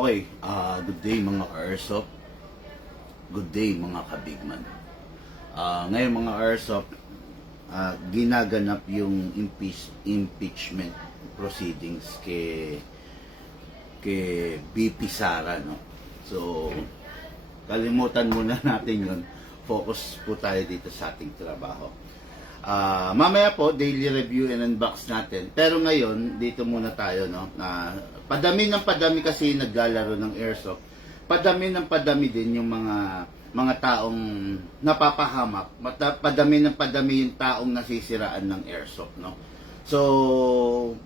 Okay, good day mga ka-airsoft. Good day mga ka-bigman. Ngayon mga airsoft, ginaganap yung impeachment proceedings kay BP Sara, no? So, kalimutan muna natin yun. Focus po tayo dito sa ating trabaho. Mamaya po, daily review and unbox natin. Pero ngayon, dito muna tayo, no? Padami ng padami kasi naglalaro ng airsoft. Padami ng padami din yung mga taong napapahamak. Padami ng padami yung taong nasisiraan ng airsoft, no? So,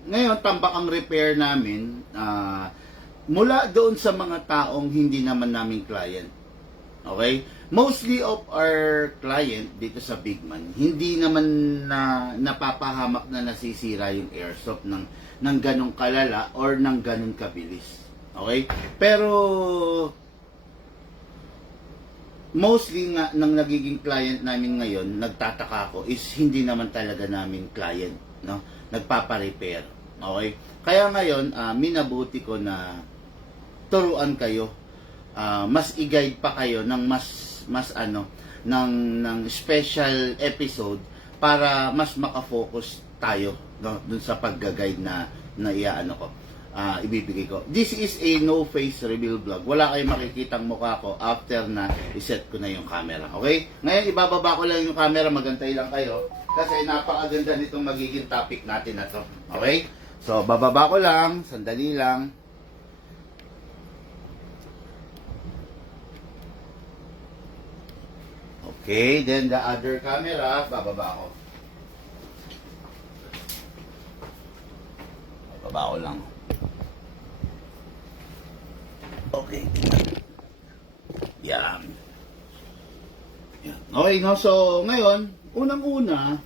ngayon, tambak ang repair namin mula doon sa mga taong hindi naman naming client. Okay? Mostly of our client dito sa Bigman, hindi naman napapahamak na nasisira yung airsoft ng ganong kalala or ng ganong kabilis. Okay? Pero mostly nga ng nagiging client namin ngayon, nagtataka ako, is hindi naman talaga namin client, no? Nagpapa-repair. Okay? Kaya ngayon, minabuti ko na turuan kayo, mas i-guide pa kayo ng ng special episode para mas maka-focus tayo, no, dun sa pagga-guide na ko, ibibigay ko. This is a no face reveal vlog. Wala kayong makikitang mukha ko after na iset ko na yung camera. Okay? Ngayon ibababa ko lang yung camera, magantay lang kayo kasi napakaganda nitong magiging topic natin na to. Okay? So bababa ko lang, sandali lang. Okay, then the other camera, bababa ko. Bababa ko lang. Okay. Yan. Yan. Okay, no? So, ngayon, unang-una,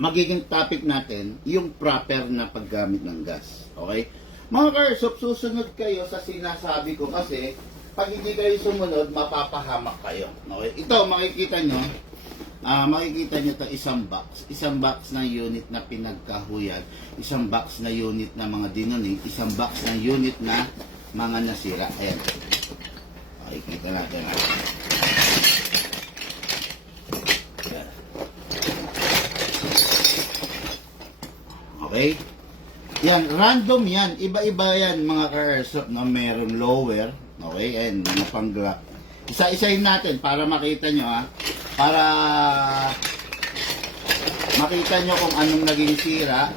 magiging topic natin, yung proper na paggamit ng gas. Okay? Mga ka-airsoft, susunod kayo sa sinasabi ko kasi pag hindi kayo sumunod, mapapahamak kayo. Okay? Ito, makikita nyo ito isang box na unit na pinagkahuyan, isang box na unit na mga dinonate, isang box na unit na mga nasira. Ayan. Makikita natin. Ayan. Okay? Yan, random yan. Iba-iba yan mga ka-airsoft, no? Meron lower. Okay, and mga pang-glock. Isa-isahin natin para makita nyo, para makita nyo kung anong naging sira.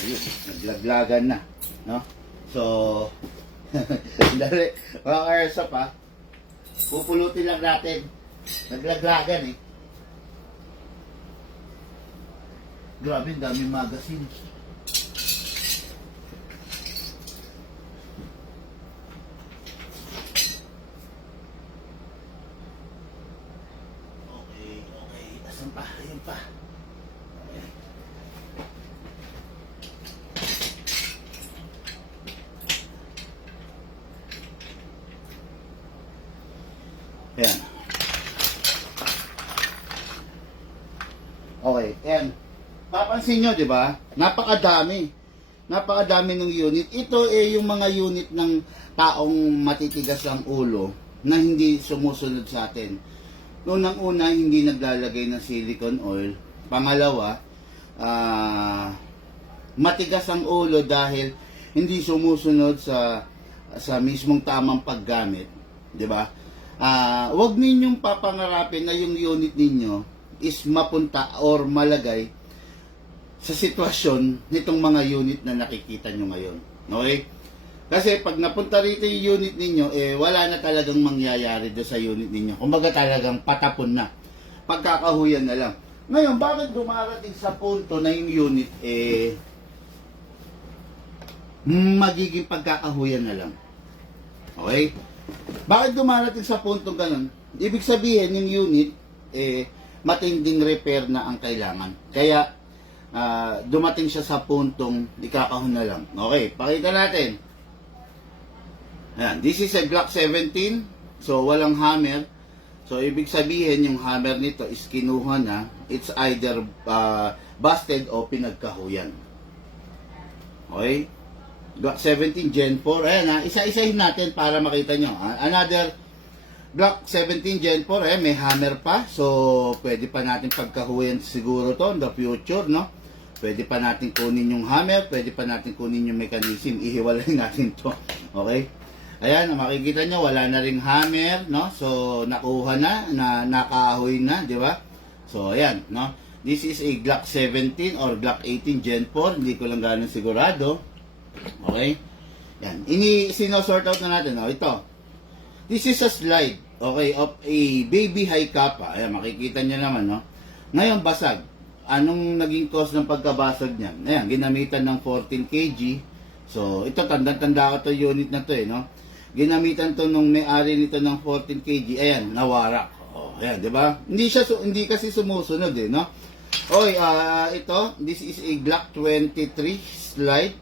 Ayun, naglaglagan na, no? So, dali, mga airsoft, pupulutin lang natin. Naglaglagan, eh. Grabe, daming magazine. Ayun pa. Ayan. Okay, ayan. Papansin nyo, di ba? Napakadami. Napakadami ng unit. Ito yung mga unit ng taong matitigas ang ulo na hindi sumusunod sa atin. Unang-una, hindi naglalagay ng silicone oil. Pangalawa, matigas ang ulo dahil hindi sumusunod sa mismong tamang paggamit, 'di ba? Huwag ninyong papangarapin na yung unit ninyo is mapunta or malagay sa sitwasyon nitong mga unit na nakikita nyo ngayon. Okay? Kasi pag napunta rito yung unit ninyo, wala na talagang mangyayari doon sa unit ninyo. Kumbaga talagang patapon na. Pagkakahuyan na lang. Ngayon, bakit dumarating sa punto na yung unit, magiging pagkakahuyan na lang? Okay? Bakit dumarating sa punto ganun? Ibig sabihin, yung unit, matinding repair na ang kailangan. Kaya, dumating siya sa puntong ikakahon na lang. Okay, pakita natin. Ayan, this is a Glock 17. So, walang hammer. So, ibig sabihin, yung hammer nito is kinuha na. It's either busted o pinagkahuyan. Okay? Glock 17 Gen 4. Ayan ha, isa-isahin natin para makita nyo. Another Glock 17 Gen 4, may hammer pa. So, pwede pa natin pagkahuyan siguro to in the future, no? Pwede pa natin kunin yung hammer, pwede pa natin kunin yung mechanism. Ihiwalay natin to. Okay? Ayan, makikita nyo, wala na ring hammer, no? So, nakuha na nakahoy na, di ba? So, ayan, no? This is a Glock 17 or Glock 18 Gen 4. Hindi ko lang ganun sigurado. Okay? Yan. Sinosort out na natin. Oh, ito. This is a slide, okay, of a baby high kappa. Ayan, makikita nyo naman, no? Ngayon, basag. Anong naging cause ng pagkabasag niyan? Ayan, ginamitan ng 14 kg. So, ito, tanda-tanda ko to unit na to, no? Ginamitan to nung may-ari nito ng 14 kg. Ayan, nawarak. Oh, ayan, di ba? Hindi kasi sumusunod, no? Okay, ito, this is a Glock 23 slide.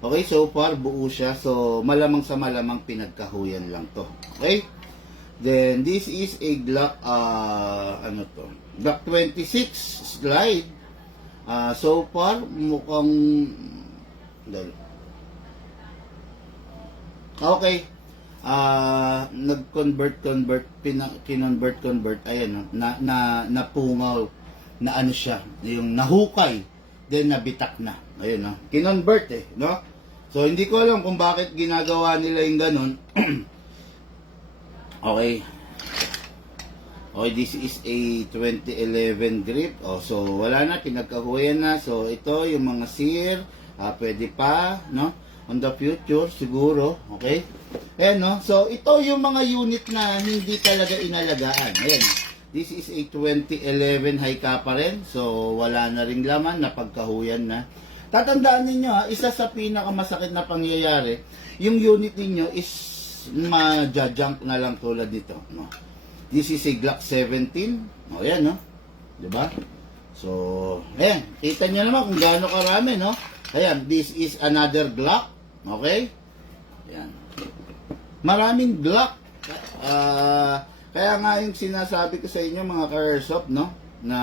Okay, so far buo siya. So, malamang sa malamang pinagkahuyan lang to. Okay? Then, this is a Glock, Glock 26 slide. So far, mukhang... Okay. Nag-convert. Ayan, napungaw. Na ano siya, yung nahukay. Then, nabitak na. Ayun, no? Kinonvert no? So, hindi ko alam kung bakit ginagawa nila yung ganun. Okay. Okay, this is a 2011 grip. Oh, so, wala na, pinagkahuyan na. So, ito, yung mga sear, pwede pa, no? On the future, siguro. Okay? Ayan, no? So, ito yung mga unit na hindi talaga inalagaan. Ayan. This is a 2011 high kappa rin. So, wala na ring laman, napagkahuyan na. Tatandaan ninyo, isa sa pinakamasakit na pangyayari, yung unit ninyo is ma-junk na lang tulad dito. No? This is a Glock 17. O, yan, no? Diba? So, ayan. Kita nyo naman kung gaano karami, no? Ayan, this is another Glock. Okay? Ayan. Maraming Glock. Kaya nga yung sinasabi ko sa inyo, mga ka-airsoft, no? Na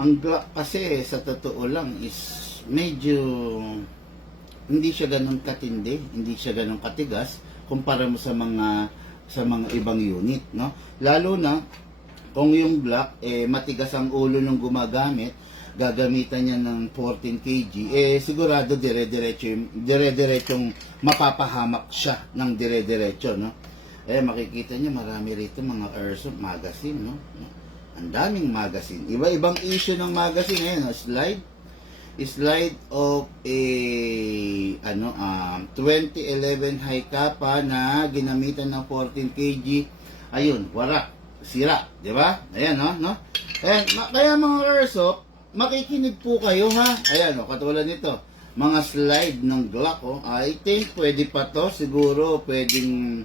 ang Glock kasi sa totoo lang is medyo hindi siya ganun katindi, hindi siya ganun katigas kumpara mo sa mga ibang unit, no? Lalo na kung yung Glock matigas ang ulo ng gumagamit, gagamitan niya ng 14 kg, sigurado dire-diretsong mapapahamak siya ng dire-diretso, no? Makikita niyo marami rito mga airsoft magazine, no? Ang daming magazine. Iba-ibang issue ng magazine. Ayan, slide of a 2011 high kappa na ginamitan ng 14 kg. Ayun, warak, sira, di ba? Ayan, no? Ayan, kaya mga airsoft, makikinig po kayo, ha? Ayan, katulad nito. Mga slide ng Glock, I think pwede pa to. Siguro pwedeng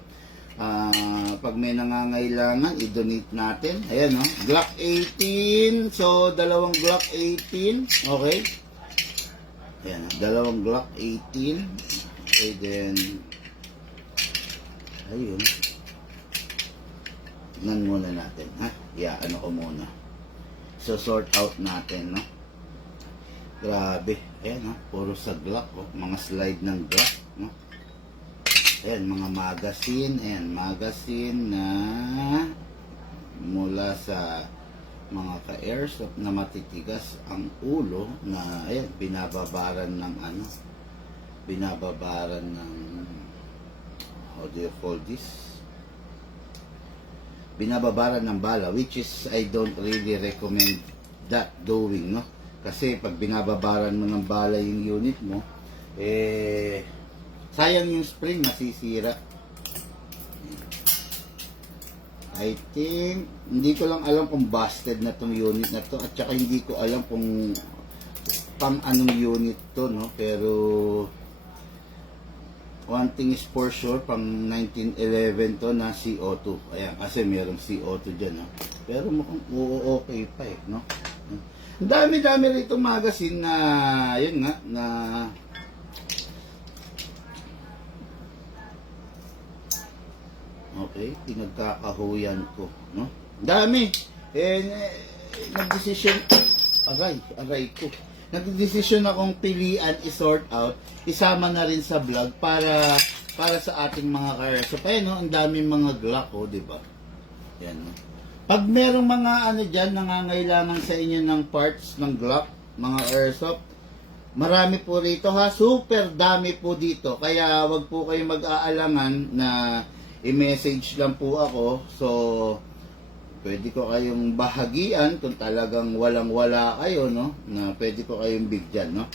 pag may nangangailangan, i-donate natin. Ayan, no? Glock 18. So, dalawang Glock 18. Okay. Ayan, dalawang Glock 18. Okay, then ayun. Tignan muna natin, ha? Ano ko muna. So, sort out natin, no? Grabe. Ayan, ha? Puro sa Glock, mga slide ng Glock, no? Ayan, mga magazine. Ayan, magazine na mula sa mga ka-airsoft na matitigas ang ulo na, ayan, binababaran ng how do you call this? Binababaran ng bala, which is I don't really recommend that doing, no? Kasi pag binababaran mo ng bala yung unit mo, sayang yung spring, masisira. I think, hindi ko lang alam kung busted na tong unit na to, at saka hindi ko alam kung pang anong unit to, no? Pero one thing is for sure, pang 1911 to na CO2. Ayan, kasi merong CO2 dyan, no? Pero mukhang okay pa, no? Ang dami-dami rito magazine na, yun nga, na okay, pinagkakahuyan ko, no? Dami. Nagdesisyon, aray ko. nagdesisyon akong pilian, i-sort out, isama na rin sa vlog para sa ating mga ka-airsoft. Ayan, no? Ang daming mga Glock, oh, di ba? Yan, no? Pag merong mga ano dyan, nangangailangan sa inyo ng parts ng Glock, mga airsoft, marami po rito ha, super dami po dito. Kaya wag po kayo mag-aalangan na i-message lang po ako. So, pwede ko kayong bahagian kung talagang walang-wala kayo, no? Na pwede ko kayong bigyan, no?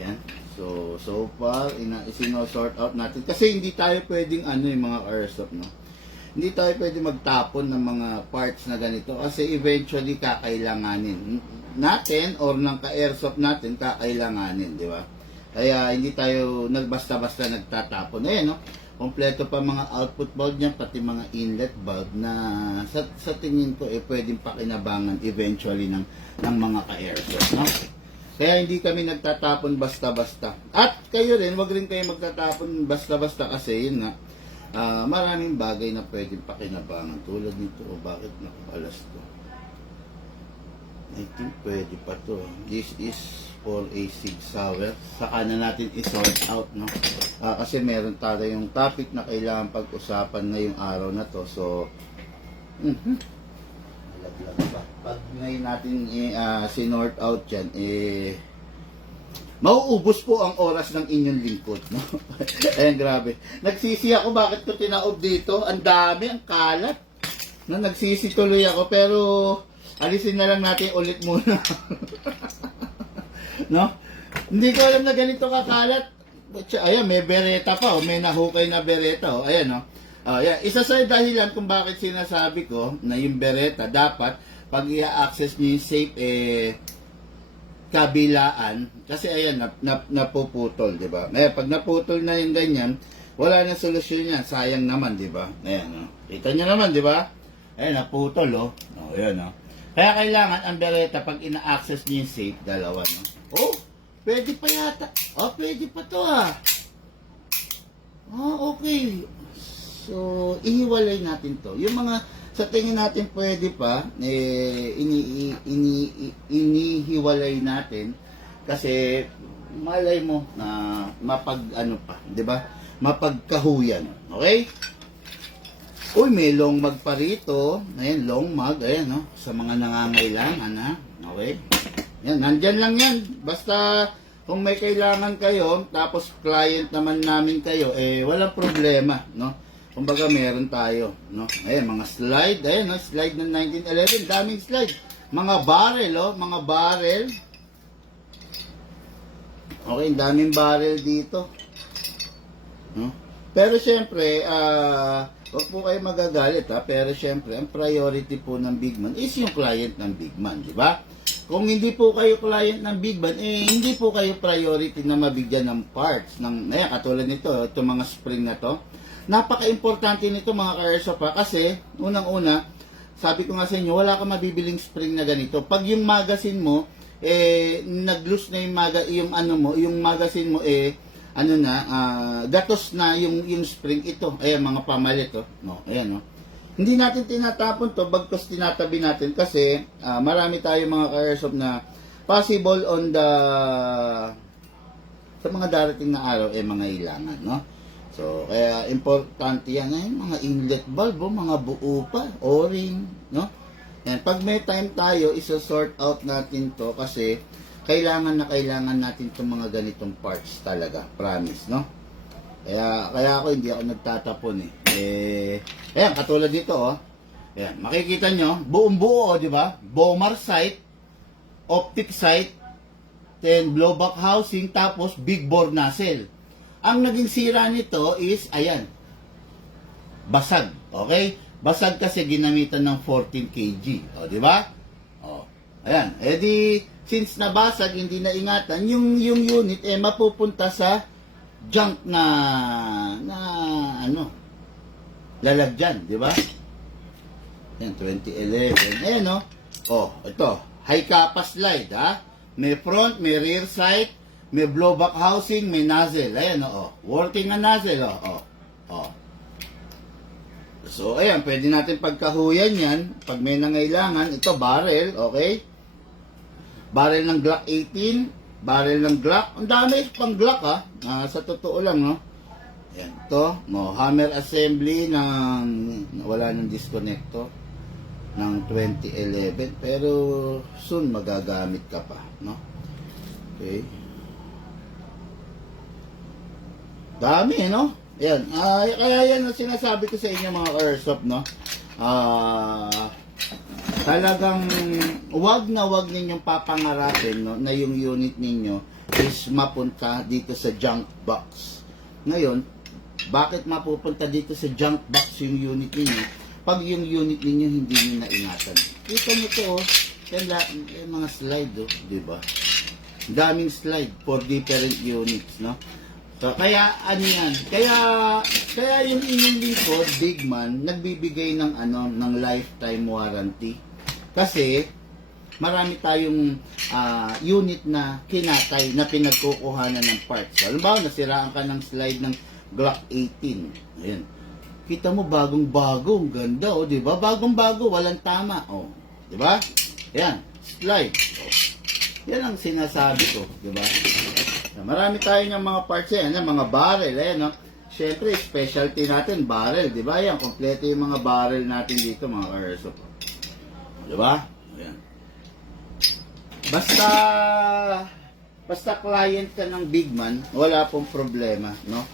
Yan. So far, sino-sort out natin. Kasi hindi tayo pwedeng yung mga airsoft, no? Hindi tayo pwede magtapon ng mga parts na ganito kasi eventually kakailanganin natin or ng ka-airsoft natin kakailanganin, di ba? Kaya hindi tayo nagbasta-basta nagtatapon. Ayan, no? Kompleto pa mga output valve niyan, pati mga inlet valve na sa tingin ko pwedeng pakinabangan eventually ng mga ka-airsoft, no? Kaya hindi kami nagtatapon basta-basta. At kayo rin, wag rin kayo magtatapon basta-basta kasi yun nga, maraming bagay na pwedeng pakinabangan tulad nito. O bakit nakabalas to? I think pwede pa to. This is for a Sig Sauer. Saka na natin i-sort out, no? Kasi meron tayo yung topic na kailangan pag-usapan ngayong araw na to. So, laglag pa. Pag ngayon natin sinort out yan, mauubos po ang oras ng inyong lingkod, no? Ayan, grabe. Nagsisi ako, bakit ko tinaob dito? Ang dami, ang kalat. No, nagsisi tuloy ako, pero alisin na lang natin ulit muna. No? Hindi ko alam na ganito kakalat. Ayan, may bereta pa, may nahukay na bereta. Ayan, no? Ayan. Isa sa dahilan kung bakit sinasabi ko na yung bereta, dapat, pag i-access nyo yung safe, kabilaan, kasi ayan, napuputol, di ba? Pag naputol na yung ganyan, wala na solusyon yan, sayang naman, di ba? Ayan, no? Kita nyo naman, di ba? Ayan, naputol, oh. Ayan, no? Kaya kailangan ang bereta, pag ina-access nyo yung safe, dalawa, no? Oh, pwede pa yata. Oh, pwede pa to, okay. So, ihiwalay natin to. Yung mga sa tingin natin pwede pa, inihiwalay natin kasi malay mo na di ba? Mapagkahuyan. Okay? Uy, may long mag pa rito. Ayan, long mag. Ayan, no? Sa mga nangangailangan, ha? Okay? Yan, nandyan lang yan. Basta, kung may kailangan kayo, tapos client naman namin kayo, walang problema, no? Kumbaga meron tayo, no? Ayan, mga slide, ayan, no? Slide ng 1911, daming slide. Mga barrel, mga barrel. Okay, daming barrel dito. No? Pero syempre, wag po kayo magagalit, ha? Pero syempre, ang priority po ng big man is yung client ng big man, di ba? Kung hindi po kayo client ng big man, hindi po kayo priority na mabigyan ng parts. Ayan, katulad nito, itong mga spring na to. Napaka-importante nito mga ka-airsoft kasi unang-una, sabi ko nga sa inyo, wala kang mabibiling spring na ganito. Pag yung magazine mo, nag-loose na yung magazine mo, gatos na yung spring ito. Ayan, mga pamalit, no? Ayan, no? Hindi natin tinatapon to, bagkus tinatabi natin kasi marami tayong mga ka-airsoft na possible sa mga darating na araw, mga ilangan, no? So, kaya importante yan, mga inlet valve, mga buo pa, o-ring, no? Yan, pag may time tayo, isa-sort out natin to kasi kailangan natin itong mga ganitong parts talaga, promise, no? Kaya ako hindi ako nagtatapon, ayan, katulad dito, ayan, makikita nyo, buong-buo, di ba? Bomber sight, optic sight, then blowback housing, tapos big bore nozzle. Ang naging sira nito is, ayan, basag. Okay? Basag kasi ginamitan ng 14 kg. O, di ba? O, ayan. Since nabasag, hindi na ingatan, yung unit, mapupunta sa junk na lalagyan. Di ba? Ayan, 2011. Ayan, no? O, ito. High kappa slide, ha? May front, may rear sight, may blowback housing, may nozzle. Ayan, working na nozzle, So, ayan, pwede natin pagkahuyan yan. Pag may nangailangan, ito, barrel, okay? Barrel ng Glock 18, barrel ng Glock. Ang dami pang Glock sa totoo lang, no? Yan, to, hammer assembly ng wala ng disconnector ng 2011 pero soon magagamit ka pa, no? Okay. Dami, no? Yan. Kaya yan ang sinasabi ko sa inyo mga airsoft, no? Talagang wag ninyong papangarapin, no, na yung unit ninyo is mapunta dito sa junk box. Ngayon, bakit mapupunta dito sa junk box yung unit ninyo pag yung unit ninyo hindi nyo naingatan? Kita nyo to, yung mga slide, di ba? Daming slide for different units, no? So, kaya ano yan? Kaya yung inyong likod, big man, nagbibigay ng ng lifetime warranty. Kasi marami tayong unit na kinatay na pinagkukuhanan ng parts. So, halimbawa, nasiraan ka ng slide ng Glock 18. Ayan. Kita mo bagong-bago, ganda, di ba? Bagong-bago, walang tama, di ba? Ayan, slide. Yan ang sinasabi ko, di ba? Marami tayo ng mga parts yan, mga barrel, ayan, no? Siyempre, specialty natin, barrel, di ba? Yan, kompleto yung mga barrel natin dito, mga airsoft. Di ba? Ayan. Basta client ka ng big man, wala pong problema, no?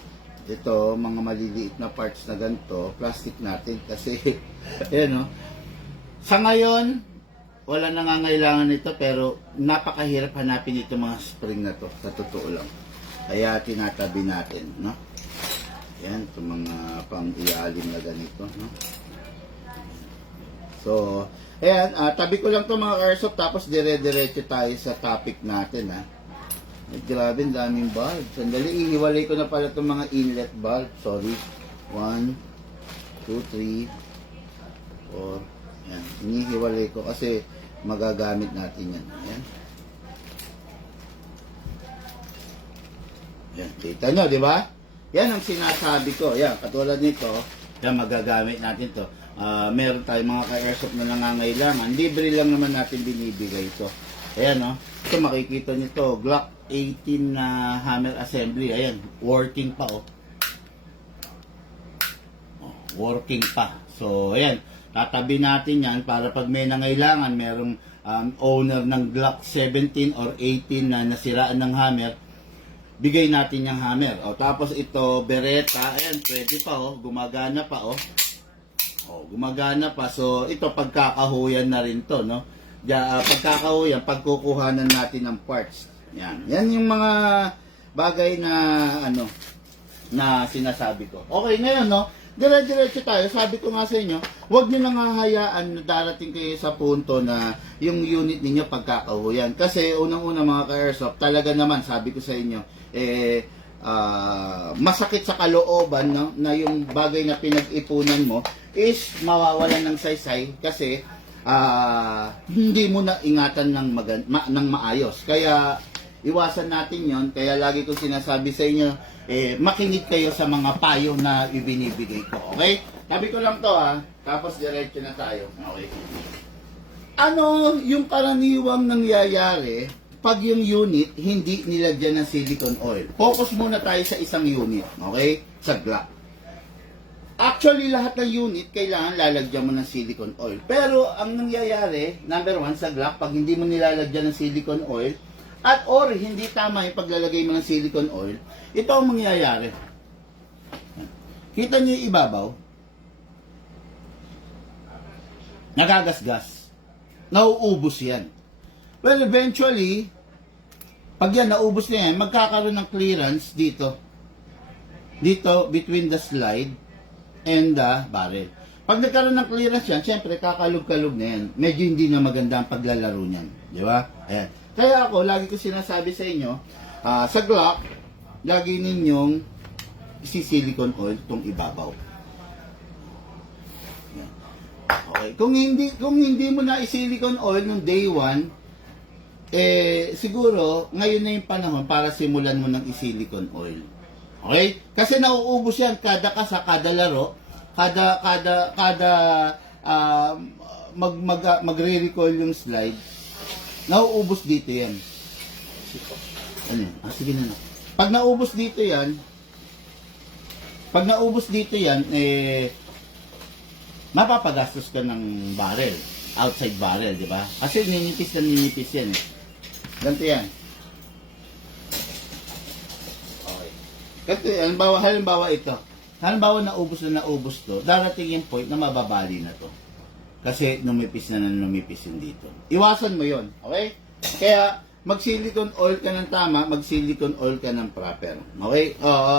Ito, mga maliliit na parts na ganito, plastic natin kasi, ayan, no? Sa ngayon, wala nangangailangan nito pero napakahirap hanapin ito mga spring na to, sa totoo lang. Kaya tinatabi natin, no? Ayan, ito mga pang-ialim na ganito, no? So, ayan, tabi ko lang to mga airsoft tapos dire-diretso tayo sa topic natin, Ay, grabe, ang daming bulb. Sandali, ihiwalay ko na pala itong mga inlet bulb. Sorry. 1, 2, 3, 4. Yan. Inihiwalay ko kasi magagamit natin yan. Yan. Yan. Kita nyo, di ba? Yan ang sinasabi ko. Yan, katulad nito. Yan, magagamit natin to. Meron tayong mga ka-airsoft na nangangailangan. Libre lang naman natin binibigay ito. Ayan, no? Ito, makikita nyo to. Glock 18 na hammer assembly. Ayan, working pa, working pa. So, ayan. Tatabi natin yan para pag may nangailangan, merong owner ng Glock 17 or 18 na nasiraan ng hammer, bigay natin yung hammer. Tapos ito, Beretta. Ayan, pwede pa, gumagana pa, gumagana pa. So, ito, pagkakahuyan na rin to, no? Pagkakahuyan, pagkukuhanan natin ng parts. Yan. Yan yung mga bagay na na sinasabi ko. Okay, ngayon, no? Dire-diretso tayo. Sabi ko nga sa inyo, huwag niyo nang hahayaan na darating kayo sa punto na yung unit niyo pagkakahuyan. Kasi unang-una mga ka-airsoft, talaga naman, sabi ko sa inyo, masakit sa kalooban, no? Na yung bagay na pinag-ipunan mo is mawawalan ng saysay kasi hindi mo na ingatan ng maayos. Kaya iwasan natin yon. Kaya lagi ko sinasabi sa inyo, makinig kayo sa mga payo na ibinibigay ko. Okay? Sabi ko lang to tapos diretso na tayo. Okay? Ano yung karaniwang nangyayari pag yung unit hindi nilagyan ng silicone oil? Focus muna tayo sa isang unit. Okay? Sa Glock. Actually, lahat ng unit kailangan lalagyan mo ng silicone oil. Pero ang nangyayari, number 1 sa Glock, pag hindi mo nilalagyan ng silicone oil, at or hindi tama yung paglalagay mo ng silicone oil, ito ang mangyayari. Kita niyo yung ibabaw? Nagagasgas. Nauubos yan. Well, eventually, pag yan, naubos na yan, magkakaroon ng clearance dito. Dito, between the slide and the barrel. Pag nagkaroon ng clearance yan, syempre kakalog-kalog na yan. Medyo hindi na maganda ang paglalaro niyan. Di ba? Ayan. Kaya ako, lagi ko sinasabi sa inyo, sa Glock, lagi ninyong isi-silicone oil itong ibabaw. Ayan. Okay. Kung hindi mo na i-silicone oil nung day 1, siguro, ngayon na yung panahon para simulan mo ng i-silicone oil. Okay? Kasi nauubos yan kada kasa, kada laro, magre-recall yung slide, nauubos dito yan. Ano yun? Sige na. Pag naubos dito yan, mapapagastos ka ng barrel. Outside barrel, di ba? Kasi ninipis na ninipis yan eh. Ganito yan. Okay. Kasi halimbawa ito. Halimbawa naubos to, darating yung point na mababali na to. Kasi numipis yun dito. Iwasan mo yon, okay? Kaya mag-silicone oil ka ng tama, mag-silicone oil ka ng proper. Okay?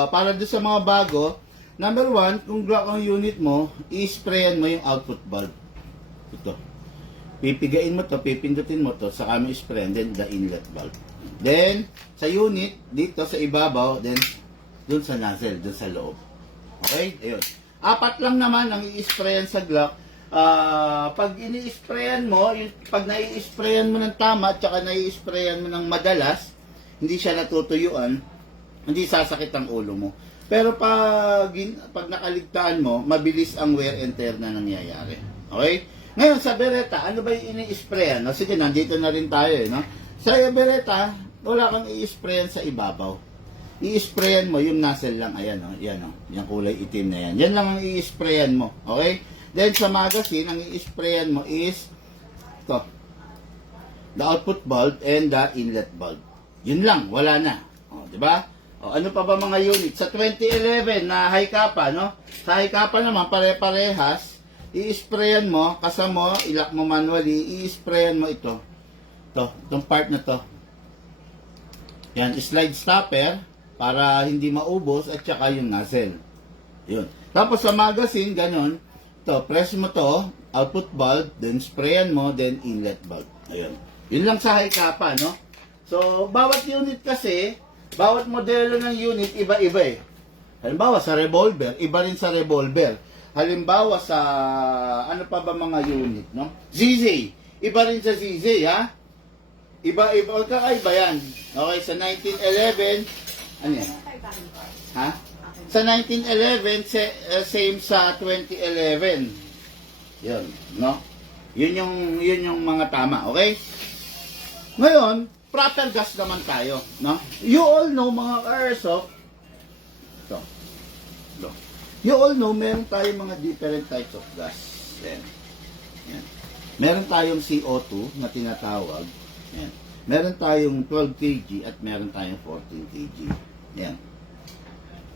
Para doon sa mga bago, number 1, kung Glock ang unit mo, i-sprayan mo yung output valve. Ito. Pipigain mo to, pipindutin mo to, saka mo i-sprayan, then the inlet valve. Then, sa unit, dito sa ibabaw, then, doon sa nozzle, doon sa loob. Okay? Ayun. 4 lang naman ang i-sprayan sa Glock. Pag ini-sprayan mo, pag nai-sprayan mo ng tama, at saka nai-sprayan mo ng madalas, hindi siya natutuyuan, hindi sasakit ang ulo mo. Pero pag nakaligtaan mo, mabilis ang wear and tear na nangyayari. Okay? Ngayon, sa Beretta, ano ba yung ini-sprayan? No? Sige, nandito na rin tayo. No? Sa Beretta, wala kang i-sprayan sa ibabaw. I-sprayan mo, yung nozzle lang. Ayan, oh, yan, oh, yung kulay itim na yan. Yan lang ang i-sprayan mo. Okay? Then, sa magazine, ang i-sprayan mo is ito. The output valve and the inlet valve. Yun lang, wala na. O, di ba? O, ano pa ba mga unit? Sa 2011 na high kappa, no? Sa high kappa naman, pare-parehas. I-sprayan mo, kasama mo, ilak mo manually, i-sprayan mo ito. Itong part na to. Yan, slide stopper para hindi maubos at saka yung nozzle. Yun. Tapos sa magazine, ganun. Ito, press mo to, output valve, then sprayan mo, then inlet valve. Ayun. Yun lang sa high kappa, no? So, bawat unit kasi, bawat modelo ng unit, iba-iba eh. Halimbawa, sa revolver, iba rin sa revolver. Halimbawa sa ano pa ba mga unit, no? ZZ. Iba rin sa ZZ, ha? Iba kakaiba yan. Okay, sa 1911, ano yan? Ha? Sa 1911, same sa 2011. Yun, no? Yun yung mga tama, okay? Ngayon, proper gas naman tayo, no? You all know mga airsoft. Ito. You all know, meron tayong mga different types of gas. Yan. Yan. Meron tayong CO2 na tinatawag. Yan. Meron tayong 12 kg at meron tayong 14 kg. Yan.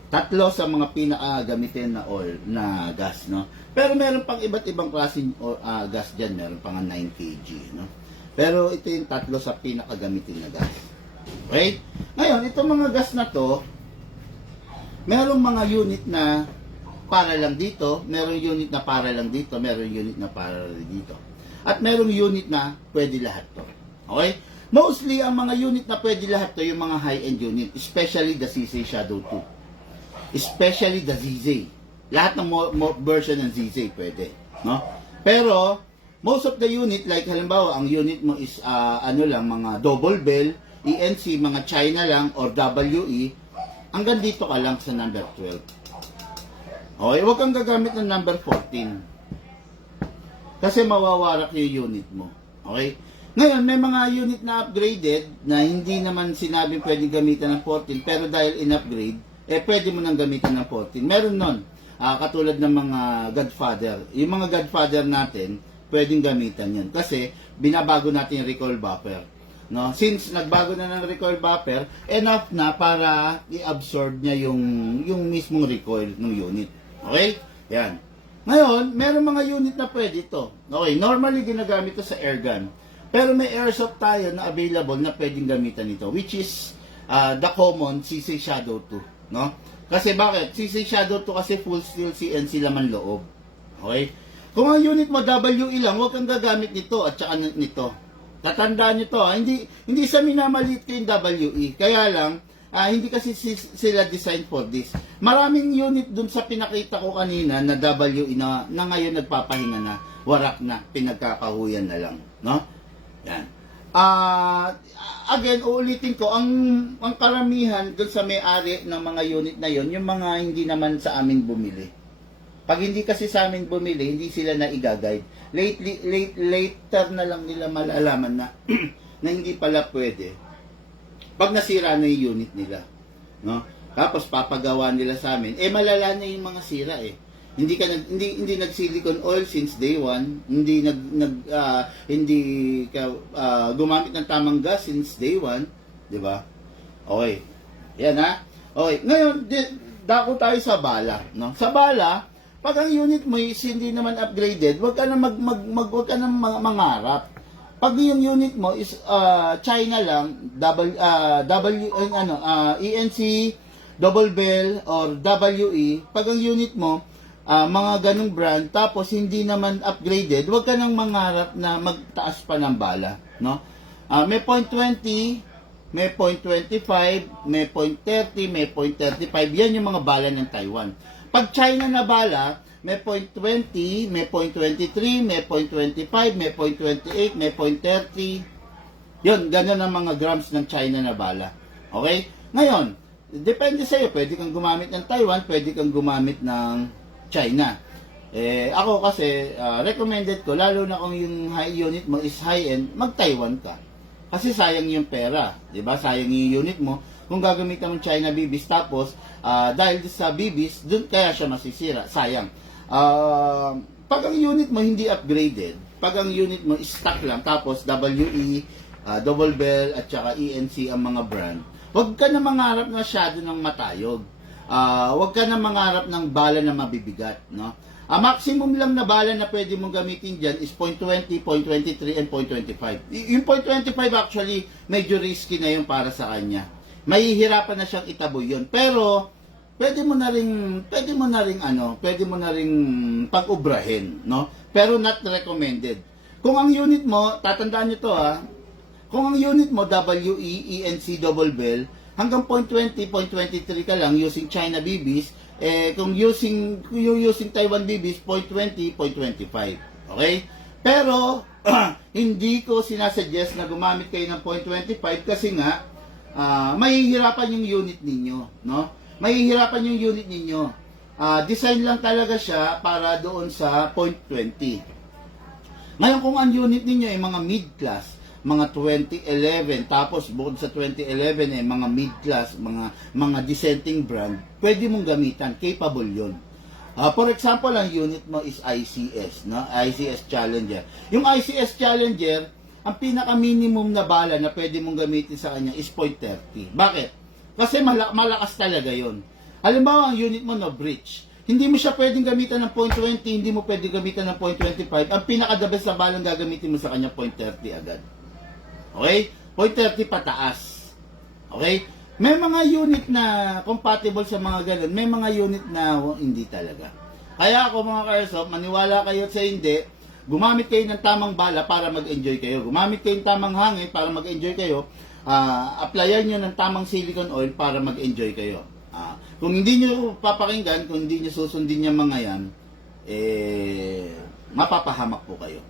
Tatlo sa mga pinakagamitin na oil, na gas, no? Pero meron pang iba't ibang klaseng gas dyan. Meron pang 9 kg, no? Pero ito yung tatlo sa pinakagamitin na gas. Okay? Ngayon, itong mga gas na to, merong mga unit na para lang dito, merong unit na para lang dito, merong unit na para lang dito. At merong unit na pwede lahat to. Okay? Mostly, ang mga unit na pwede lahat to, yung mga high-end unit, especially the CC Shadow 2. Especially the ZZ. Lahat ng version ng ZZ pwede. No? Pero, most of the unit, like halimbawa, ang unit mo is, mga double bell, ENC, mga China lang, or WE, hanggang dito ka lang sa number 12. Okay, huwag kang gagamit ng number 14. Kasi mawawarak yung unit mo. Okay? Ngayon, may mga unit na upgraded na hindi naman sinabing pwede gamitan ng 14, pero dahil in-upgrade, pwede mo nang gamitan ng 14. Meron nun. Katulad ng mga Godfather. Yung mga Godfather natin, pwedeng gamitan yan. Kasi, binabago natin yung recoil buffer. No? Since nagbago na ng recoil buffer, enough na para i-absorb niya yung mismong recoil ng unit. Okay? Yan. Ngayon, meron mga unit na pwede ito. Okay, normally ginagamit ito sa airgun. Pero may airsoft tayo na available na pwedeng gamitan ito, which is the common CC Shadow 2. No? Kasi bakit? CC Shadow 2 kasi full steel CNC laman loob. Okay? Kung ang unit mo WE lang, huwag kang gagamit nito at saka nito. Tatandaan nyo to, hindi sa minamalit ko yung WE. Kaya lang, hindi kasi sila designed for this. Maraming unit dun sa pinakita ko kanina na WE na ngayon nagpapahinga na, warak na, pinagkakahuyan na lang. No? Yan. Again, uulitin ko, ang karamihan dun sa may-ari ng mga unit na yon, yung mga hindi naman sa amin bumili. Pag hindi kasi sa amin bumili, hindi sila na i-guide. Later na lang nila malalaman na na hindi pala pwede. Pag nasira na yung unit nila, no? Tapos papagawa nila sa amin, malala na yung mga sira eh. Hindi nag silicone oil since day one, hindi gumamit ng tamang gas since day one, 'di ba? Okay. Yan ha. Okay, ngayon dako tayo sa bala, no? Sa bala, pag ang unit mo is hindi naman upgraded, wag ka na wag ka na mangarap. Pag yung unit mo is China lang, ENC, Double Bell or WE, pag ang unit mo mga ganung brand tapos hindi naman upgraded, wag ka nang mangarap na magtaas pa ng bala, no? May .20, may .25, may .30, may .35, yan yung mga bala ng Taiwan. Pag China na bala, may .20, may .23, may .25, may .28, may .30. Yun, ganyan ang mga grams ng China na bala. Okay? Ngayon, depende sa iyo, pwede kang gumamit ng Taiwan, pwede kang gumamit ng China. Ako kasi, recommended ko, lalo na kung yung high unit mo is high-end, mag-Taiwan ka. Kasi sayang yung pera, 'di ba? Sayang yung unit mo kung gagamitan mo China BBs tapos dahil sa BBs, dun kaya siya masisira. Sayang. Pag ang unit mo hindi upgraded, pag ang unit mo is stock lang tapos WE, Double Bell at saka ENC ang mga brand, huwag ka na mangarap masyado ng matayog. Huwag ka na mangarap ng bala na mabibigat, no? Maximum lang na bala na pwede mong gamitin dyan is .20, .23, and .25. Yung .25 actually, medyo risky na yun para sa kanya. Mahihirapan na siyang itaboy yun. Pero, pwede mo na ring pag-ubrahin, no? Pero not recommended. Kung ang unit mo, tatandaan nyo to kung ang unit mo, WE, ENC, Double Bell, hanggang .20, .23 ka lang using China BBs, kung using Taiwan BBs, .20, .25. Okay? Pero, hindi ko sinasuggest na gumamit kayo ng .25 kasi nga, mahihirapan yung unit ninyo. No? Mahihirapan yung unit ninyo. Design lang talaga siya para doon sa .20. Ngayon, kung ang unit ninyo ay mga mid-class, mga 2011, tapos bukod sa 2011 mga mid-class, mga dissenting brand, pwede mong gamitan, capable yun. For example, ang unit mo is ICS, no? ICS Challenger. Yung ICS Challenger, ang pinaka-minimum na bala na pwede mong gamitin sa kanya is .30. Bakit? Kasi malakas talaga yun. Halimbawa, ang unit mo na breach, hindi mo siya pwedeng gamitan ng .20, hindi mo pwedeng gamitan ng .25. Ang pinaka-the best na balang gagamitin mo sa kanya, .30 agad. Okay? .30 pataas. Okay? May mga unit na compatible sa mga ganun. May mga unit na hindi talaga. Kaya ako mga ka-airsoft, maniwala kayo sa hindi, gumamit kayo ng tamang bala para mag-enjoy kayo. Gumamit kayo ng tamang hangin para mag-enjoy kayo. Applyan nyo ng tamang silicone oil para mag-enjoy kayo. Kung hindi nyo papakinggan, kung hindi nyo susundin yung mga yan, mapapahamak po kayo.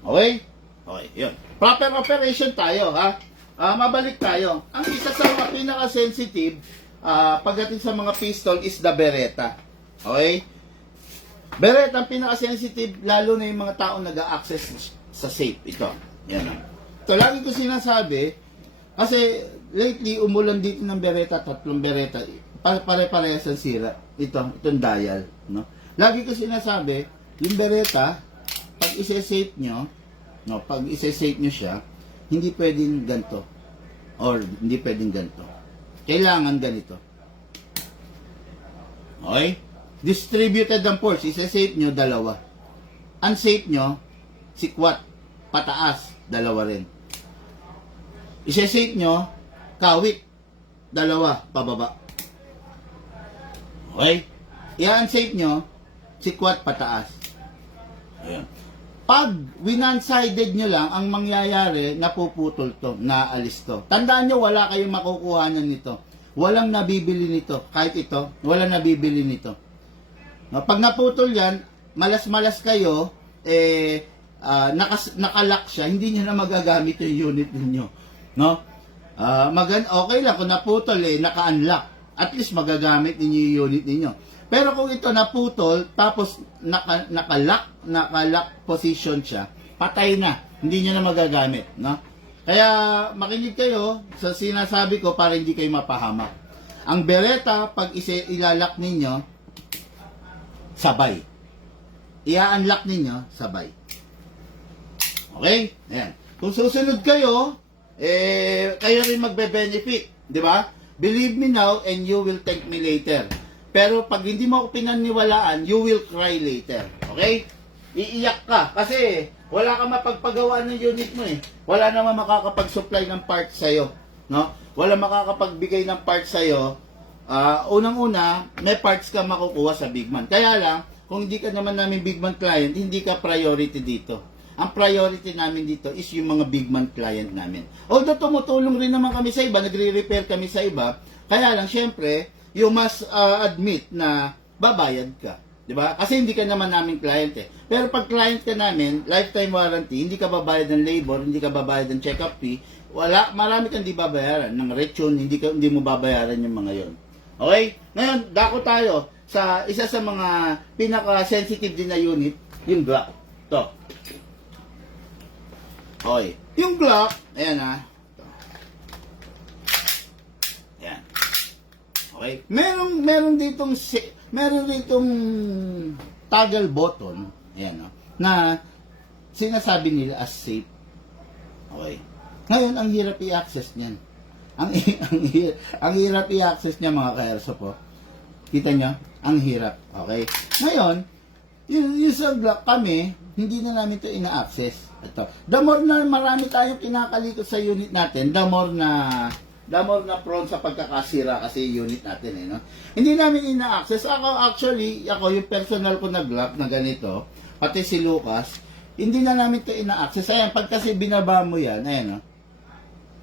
Okay? Okay, yun. Proper operation tayo, ha? Mabalik tayo. Ang isa sa mga pinaka-sensitive pagdating sa mga pistol is the Beretta. Okay? Beretta, ang pinaka-sensitive, lalo na yung mga taong nag-a-access sa safe. Ito. Yan. Ito, lagi ko sinasabi, kasi lately, umulan dito ng Beretta, 3 Beretta. Pare-parehas ang sira. Itong dial. No? Lagi ko sinasabi, yung Beretta, pag isa-safe nyo, no, pag isa-safe nyo siya, hindi pwedeng ganito. Or hindi pwedeng ganito. Kailangan ganito. Okay? Distributed ang force. Isa-safe nyo, 2. Unsafe nyo, sikwat, pataas, 2 rin. Isa-safe nyo, kawit, 2, pababa. Okay? I-unsafe nyo, sikwat, pataas. Ayan. Pag one-sided nyo lang, ang mangyayari, napuputol to, naalis to. Tandaan nyo, wala kayong makukuhanan nito. Walang nabibili nito. Kahit ito, walang nabibili nito. No, pag naputol yan, malas-malas kayo, nakalock siya, hindi nyo na magagamit yung unit ninyo. No? Okay lang, kung naputol, naka-unlock. At least magagamit ninyo yung unit ninyo. Pero kung ito naputol, tapos naka-lock position siya, patay na. Hindi nyo na magagamit. No? Kaya makinig kayo sa sinasabi ko para hindi kayo mapahamak. Ang Beretta, pag ilalak ninyo, sabay. I-unlock ninyo, sabay. Okay? Ayan. Kung susunod kayo, kayo rin magbe-benefit. Di ba? Believe me now and you will thank me later. Pero pag hindi mo ako pinaniwalaan, you will cry later. Okay? Iiyak ka. Kasi wala ka mapagpagawa ng unit mo eh. Wala naman makakapag-supply ng parts sa'yo. No? Wala makakapagbigay ng parts sa'yo. Unang-una, may parts ka makukuha sa big man. Kaya lang, kung hindi ka naman namin big man client, hindi ka priority dito. Ang priority namin dito is yung mga big man client namin. Although tumutulong rin naman kami sa iba, nagre-repair kami sa iba, kaya lang syempre, you must admit na babayad ka. Diba? Kasi hindi ka naman namin client eh. Pero pag client ka namin, lifetime warranty, hindi ka babayad ng labor, hindi ka babayad ng check-up fee, marami kang di babayaran. Ng retune, hindi mo babayaran yung mga yon. Okay? Ngayon, dako tayo sa isa sa mga pinaka-sensitive din na unit, yung Glock. Ito. Okay. Yung Glock, ayan ha. Ayan. Okay. Meron ditong toggle button, ayan ha, na sinasabi nila as safe. Okay. Ngayon, ang hirap i-access niyan. Ang hirap i-access niya mga ka-airso po. Kita nyo? Ang hirap. Okay. Ngayon, yung sa Glock kami, hindi na namin ito ina-access. Ito. The more na marami tayong kinakalikot sa unit natin, the more na prone sa pagkakasira kasi yung unit natin eh, no? Hindi namin ina-access. Ako yung personal ko na Glock na ganito, pati si Lucas, hindi na namin ito ina-access. Ayan, pag kasi binaba mo yan, ayan, no?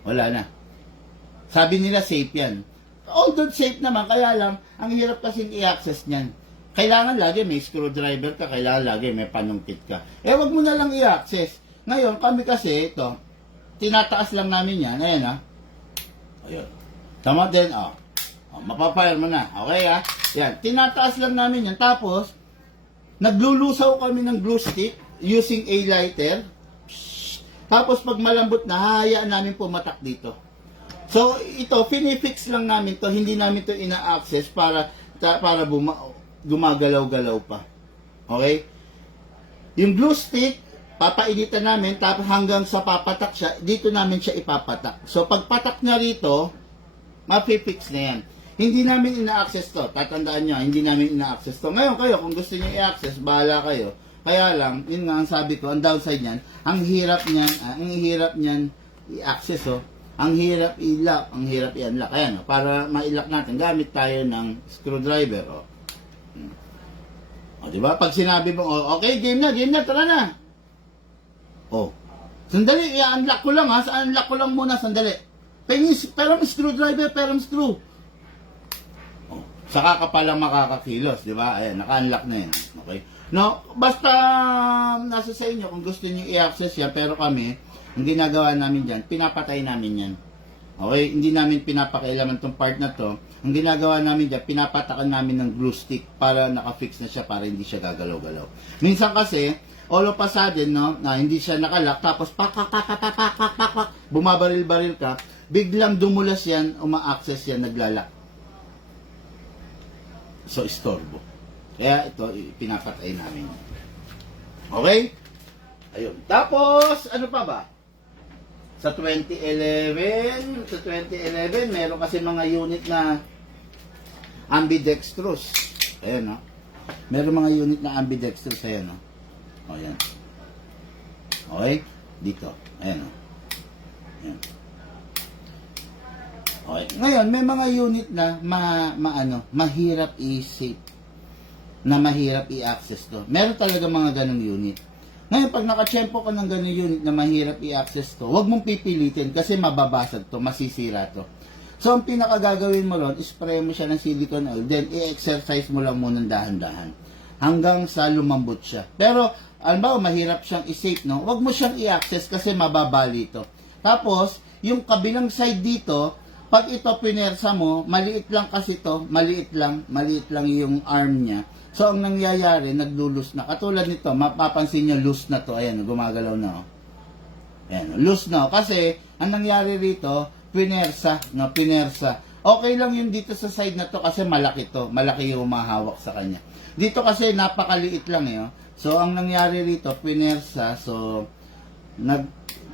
Wala na. Sabi nila safe yan. Although safe naman, kaya lang, ang hirap kasing i-access niyan. Kailangan lagi may screwdriver ka, kailangan lagi may panungkit ka. Wag mo na lang i-access. Ngayon, kami kasi, ito, tinataas lang namin yan. Ayan, ha. Ayun. Tama din, mapapire mo na. Okay, ha. Yan. Tinataas lang namin yan. Tapos, naglulusaw kami ng glue stick using a lighter. Tapos, pag malambot na, hahayaan namin pumatak dito. So, ito, finifix lang namin to. Hindi namin to ina-access para gumagalaw-galaw pa. Okay? Yung glue stick, papainitan namin, tapos hanggang sa papatak siya, dito namin siya ipapatak. So, pagpatak niya rito, mapipix na yan. Hindi namin ina-access to. Tatandaan nyo, hindi namin ina-access to. Ngayon kayo, kung gusto niyo i-access, bahala kayo. Kaya lang, yun nga ang sabi ko, ang downside niyan, ang hirap niyan i-access, oh. Ang hirap i-lock, ang hirap i-unlock. Ayan, oh, para ma-lock natin, gamit tayo ng screwdriver, oh. O, diba? Pag sinabi mo, oh, okay, game na, tara na. Oh. Sandali, i-unlock ko lang ha. Unlock ko lang muna, sandali. Pero may screwdriver, pero may screw. Oh. Saka ka palang makakakilos, di ba? Ayan, naka-unlock na yan. Okay? No, basta nasa sa inyo kung gusto niyo i-access yan, pero kami, ang ginagawa namin dyan, pinapatay namin yan. Okay? Hindi namin pinapakailaman tong part na to. Ang ginagawa namin dyan, pinapatakan namin ng glue stick para naka-fix na siya, para hindi siya gagalaw-galaw. Minsan kasi, all of a sudden, no, na hindi siya nakalock, tapos pak, bumabaril-baril ka, biglang dumulas yan, uma-access yan, naglalak. So, istorbo. Kaya ito, pinapatay namin. Okay? Ayun. Tapos, ano pa ba? Sa 2011, meron kasi mga unit na ambidextrous. Ayan, no? Meron mga unit na ambidextrous, ayan, no? O, yan. Okay? Dito. Ayan, o. Ayan. Okay. Ngayon, may mga unit na mahirap i-save. Na mahirap i-access to. Meron talaga mga ganong unit. Ngayon, pag nakachempo ka ng ganong unit na mahirap i-access to, huwag mong pipilitin kasi mababasag to, masisira to. So, ang pinakagagawin mo ron, spray mo siya ng silicone oil, then i-exercise mo lang muna dahan-dahan hanggang sa lumambot siya. Pero, alam ba, mahirap siyang i-save, no? Huwag mo siyang i-access kasi mababali ito. Tapos, yung kabilang side dito, pag ito pinersa mo, maliit lang kasi ito, maliit lang yung arm niya. So, ang nangyayari, naglulus na. Katulad nito, mapapansin niyo, loose na to. Ayan, gumagalaw na, oh. Ayan, loose na. Kasi, ang nangyari rito, pinersa. Okay lang yun dito sa side na to kasi malaki to. Malaki yung humahawak sa kanya. Dito kasi napakaliit lang eh. Oh. So, ang nangyari rito, pinersa. So,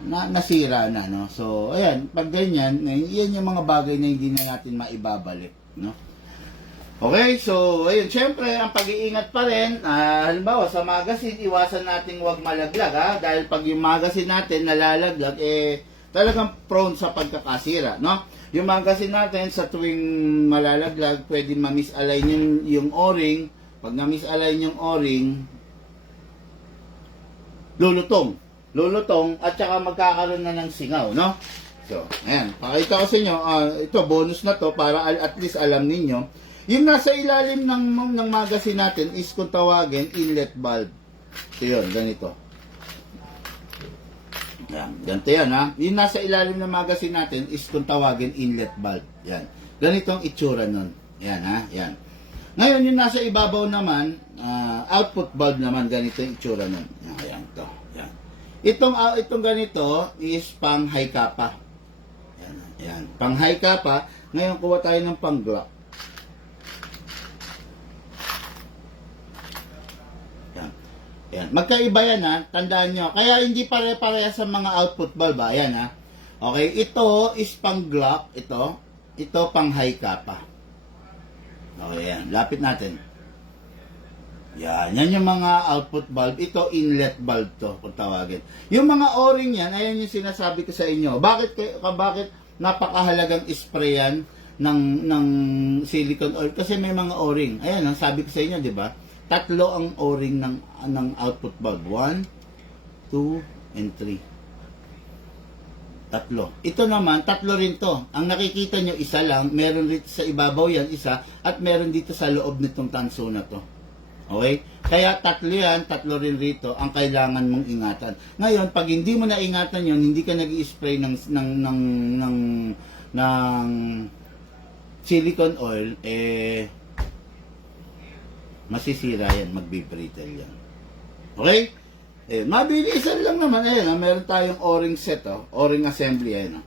nasira na. No? So, ayan, pag ganyan, yan yung mga bagay na hindi na natin maibabalik. No? Okay, so, ayun, syempre, ang pag-iingat pa rin, halimbawa, sa magazine, iwasan nating huwag malaglag, ha? Dahil pag yung magazine natin nalalaglag, talagang prone sa pagkakasira, no? Yung magazine natin, sa tuwing malalaglag, pwede ma-misalign yung o-ring. Pag na-misalign yung o-ring, lulutong, at saka magkakaroon na ng singaw, no? So, ayan, pakita ko sa inyo, ito, bonus na to, para at least alam ninyo. Yung nasa ilalim ng magazine natin is kung tawagin inlet valve. So yun, ganito. Yan, ganito yan ha. Yung nasa ilalim ng magazine natin is kung tawagin inlet valve. Yan. Ganito ang itsura nun. Yan ha, yan. Ngayon, yung nasa ibabaw naman, output valve naman, ganito yung itsura nun. Yan, to. Yan. Itong ganito is pang high kappa. Yan, yan. Pang high kappa. Ngayon, kuha tayo ng pang Glock. Yan. Magkaiba yan ha, tandaan nyo. Kaya hindi pare-pareha sa mga output valve ha. Yan ha. Okay, ito is pang Glock, ito pang high kappa. Okay, yan. Lapit natin. Yan yung mga output valve. Ito inlet valve to, kung tawagin. Yung mga o-ring yan, ayan yung sinasabi ko sa inyo. Bakit napakahalagang sprayan ng silicone oil? Kasi may mga o-ring. Ayan, ang sabi ko sa inyo, di ba? Tatlo ang o-ring ng output valve. 1, 2, and 3. Tatlo. Ito naman, tatlo rin to. Ang nakikita nyo, isa lang. Meron dito sa ibabaw yan, isa. At meron dito sa loob nitong tanso na to. Okay? Kaya tatlo yan, tatlo rin rito ang kailangan mong ingatan. Ngayon, pag hindi mo na ingatan yun, hindi ka nag-i-spray ng silicone oil, masisira yan, magbe-brittle yan. Okay? Mabilisan lang naman. Ayan, meron tayong o-ring set, o-ring assembly. Ayan,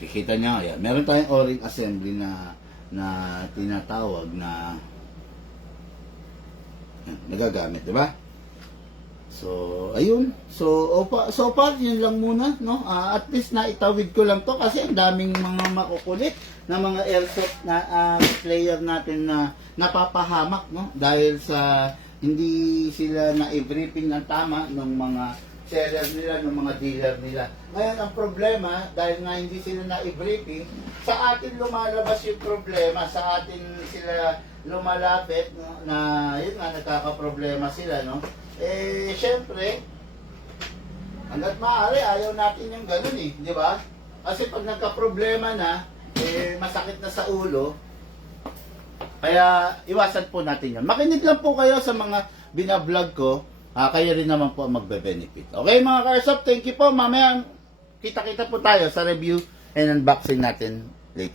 kikita nyo, ayan. Meron tayong o-ring assembly na tinatawag na nagagamit, di ba? So, ayun. So far, yun lang muna, no? At least naitawid ko lang to kasi ang daming mga makukulit na mga airsoft na player natin na napapahamak, no? Dahil sa hindi sila na-briefing ng tama ng mga seller nila, ng mga dealer nila. Ngayon, ang problema, dahil nga hindi sila na-briefing, sa atin lumalabas yung problema, sa atin sila lumalapit, no? Na yun nga, nagkakaproblema sila, no? Syempre, hanggat maaari, ayaw natin yung ganun di ba? Kasi pag nagka-problema na, masakit na sa ulo, kaya iwasan po natin yun. Makinig lang po kayo sa mga binablog ko, kayo rin naman po magbe-benefit. Okay mga Carsoft, thank you po. Mamaya, kita-kita po tayo sa review and unboxing natin later.